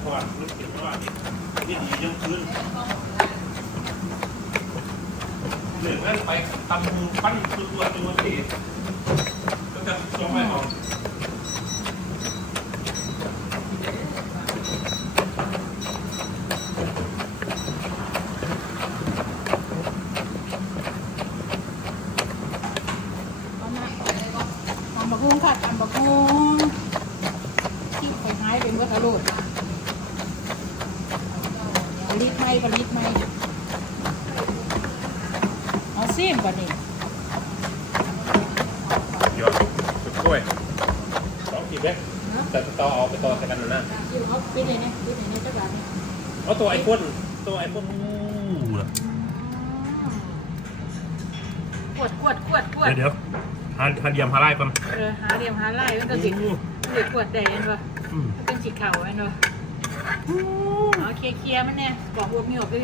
เพราะว่ามันเก็บไว้ว่านี่นี่ดียังคืนเหลือแล้วไปตำปูปั้นตัวตัวตัวที่ก็จะจองไว้ำบักฮุ้งค่ะทำบักฮุ้งที่ไปหายเป็นวัตถุผลิตไหมผลิตไหมเอาซิมก่อนนี่ยอดสุดกล้วยสองขีดเด้แต่ต่อเอาไปต่อใส่กันนะอยู่เอาปิดเลยเนี่ยปิดเลยเนี่ยจักบานเอาตัวไอ้พ่นตัวไอพ่นกวดกวดกวดกวดเดี๋ยว หาหาเดียมหาไล่ปั๊มเออหาเหลี่ยมหาไล่มันก็สิมันสิกวดได้เห็นป่ะมันเป็นสีขาวเห็นป่ะอ๋อเคลียร์ๆมันเนี่ยบอกว่ามีออกไป